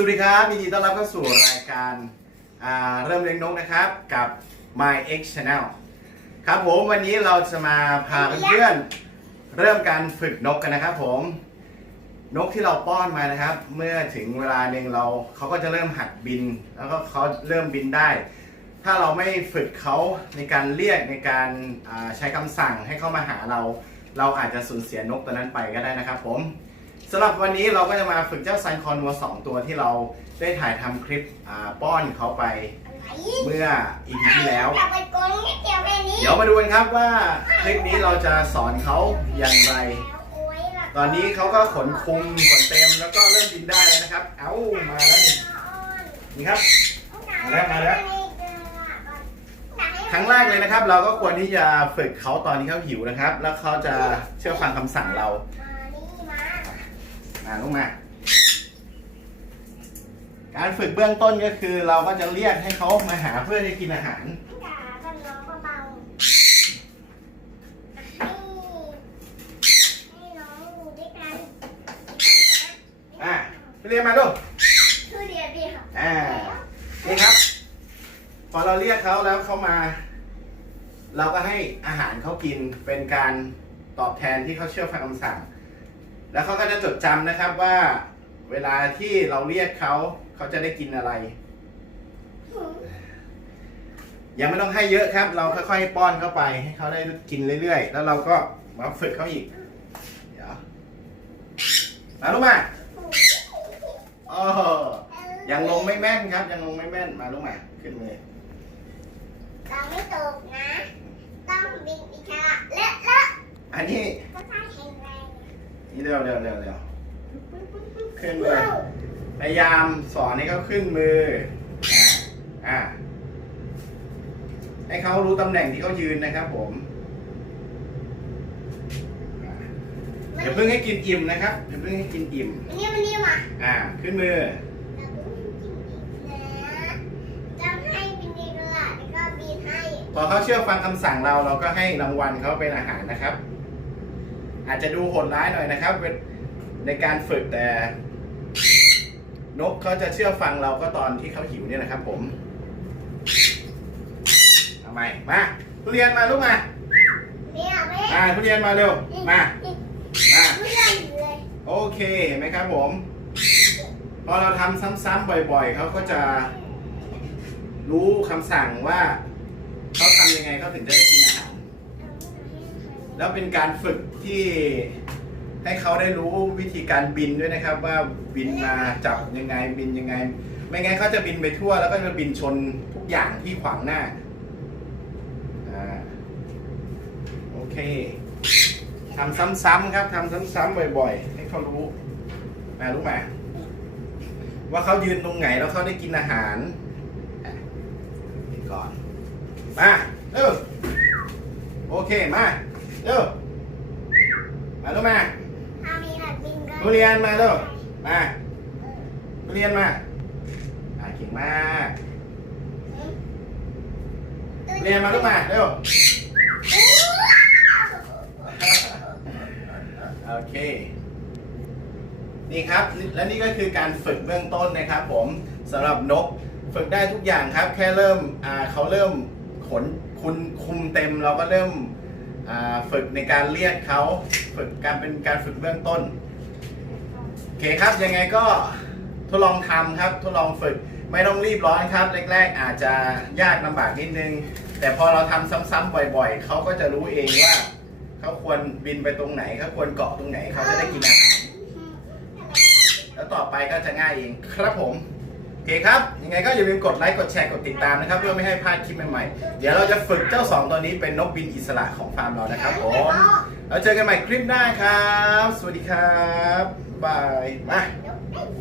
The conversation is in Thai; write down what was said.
สวัสดีครับยินดีต้อนรับเข้าสู่รายการาเริ่มเลี้ยงนกนะครับกับ My X Channel ครับผมวันนี้เราจะมาพาเพื่อนๆเริ่มการฝึกนกกันนะครับผมนกที่เราป้อนมานะครับ เมื่อถึงเวลาหนึ่งเราเขาก็จะเริ่มหัดบิน แล้วก็เขาเริ่มบินได้ ถ้าเราไม่ฝึกเขาในการเรียกในการาใช้คำสั่งให้เขามาหาเรา เราอาจจะสูญเสียนกตัวนั้นไปก็ได้นะครับผม สำหรับวันนี้เราก็จะมาฝึกเจ้าซันคอนัวสองตัวที่เราได้ถ่ายทำคลิปอ่าป้อนเขาไปเมื่ออีพีที่แล้วอย่าไปโกงนิดเดียวแค่นี้เดี๋ยวมาดูกันครับว่าคลิปนี้เราจะสอนเขาอย่างไร ตอนนี้เขาก็ขนคุมขนเต็มแล้วก็เริ่มบินได้แล้วนะครับ เอ้ามาแล้วนี่นี่ครับ มาแล้วมาแล้ว ครั้งแรกเลยนะครับ เราก็ควรที่จะฝึกเขาตอนที่เขาหิวนะครับ แล้วเขาจะเชื่อฟังคำสั่งเรา มานี่มามาลูกมา การฝึกเบื้องต้นก็คือ เราก็จะเรียกให้เขามาหาเพื่อจะกินอาหารด่ากันน้องเบาๆให้ให้น้องอยู่ด้วยกันอะไปเรียนมาลูกคือเดียวเดียวอ่านี่ครับ พอเราเรียกเขาแล้วเขามา เราก็ให้อาหารเขากินเป็นการตอบแทนที่เขาเชื่อฟังคำสั่ง แล้วเขาก็จะจดจำนะครับว่าเวลาที่เราเรียกเขาเขาจะได้กินอะไร ยังไม่ต้องให้เยอะครับ เราค่อยๆป้อนเข้าไปให้เขาได้กินเรื่อยๆ แล้วเราก็มาฝึกเขาอีก เดี๋ยวมาลูกมาโอ้โหยังลงไม่แม่นครับ ยังลงไม่แม่นมาลูกมาขึ้นมือเราไม่ตกนะ ต้องบินอีกค่ะและและอันนี้ก็ใช้แข็งแรง นี่เร็วเร็วเร็วเร็วขึ้นเลยพยายามสอนให้เขาขึ้นมืออ่าอ่าให้เขารู้ตำแหน่งที่เขายืนนะครับผมอ่าอย่าเพิ่งให้กินอิ่มนะครับอย่าเพิ่งให้กินอิ่มอันนี้มันนี่มาอ่า ขึ้นมือเราเพิ่งกินอีกนะจะให้บินดีกระดแล้วก็บินให้พอเขาเชื่อฟังคำสั่งเราเราก็ให้รางวัลเขาเป็นอาหารนะครับ อาจจะดูโหดร้ายหน่อยนะครับเป็นในการฝึกแต่ นกเขาจะเชื่อฟังเราก็ตอนที่เขาหิวเนี่ยนะครับ ผมทำไมมาทุเรียนมาลูกมาเนี่ยไม่มาทุเรียนมาเร็วมามาไม่ได้เลยโอเคเห็นไหมครับ ผมพอเราทำซ้ำๆบ่อย ๆเขาก็จะรู้คำสั่งว่าเขาทำยังไงเขาถึงจะได้กินอาหาร แล้วเป็นการฝึกที่ให้เขาได้รู้วิธีการบินด้วยนะครับ ว่าบินมาจับยังไงบินยังไง ไม่งั้นเขาจะบินไปทั่ว แล้วก็จะบินชนทุกอย่างที่ขวางหน้าอ่าโอเคทำซ้ำๆครับทำซ้ำๆบ่อย ๆ ให้เขารู้มารู้มาว่าเขายืนตรงไหนแล้วเขาได้กินอาหารก่อน มาเร็วโอเค มา เร็วมาลูกมาถ้ามีหัดบินก็ทุเรียนมาเร็วมาทุเรียนมาอ่าเก่งมากทุเรียนมาลูกมาเร็วโอเค นี่ครับและนี่ก็คือการฝึกเบื้องต้นนะครับ ผมสำหรับนกฝึกได้ทุกอย่างครับ แค่เริ่มอ่าเขาเริ่มขนคุณคุมเต็มเราก็เริ่มอ่า ฝึกในการเรียกเขาฝึกการเป็นการฝึกเบื้องต้นโอเคครับยังไงก็ทดลองทำครับทดลองฝึกไม่ต้องรีบร้อนครับ แรกๆ อาจจะยากลำบากนิดนึง แต่พอเราทำซ้ำๆบ่อยๆ เขาก็จะรู้เองว่า เขาควรบินไปตรงไหนเขาควรเกาะตรงไหนเขาจะได้กินอาหารแล้วต่อไปก็จะง่ายเองครับผม โอเคครับ ยังไงก็อย่าลืมกดไลค์กดแชร์กดติดตามนะครับ เพื่อไม่ให้พลาดคลิปใหม่ๆ เดี๋ยวเราจะฝึกเจ้าสองตัวนี้เป็นนกบินอิสระของฟาร์มเรานะครับผมเราเจอกันใหม่คลิปหน้าครับ สวัสดีครับบายมา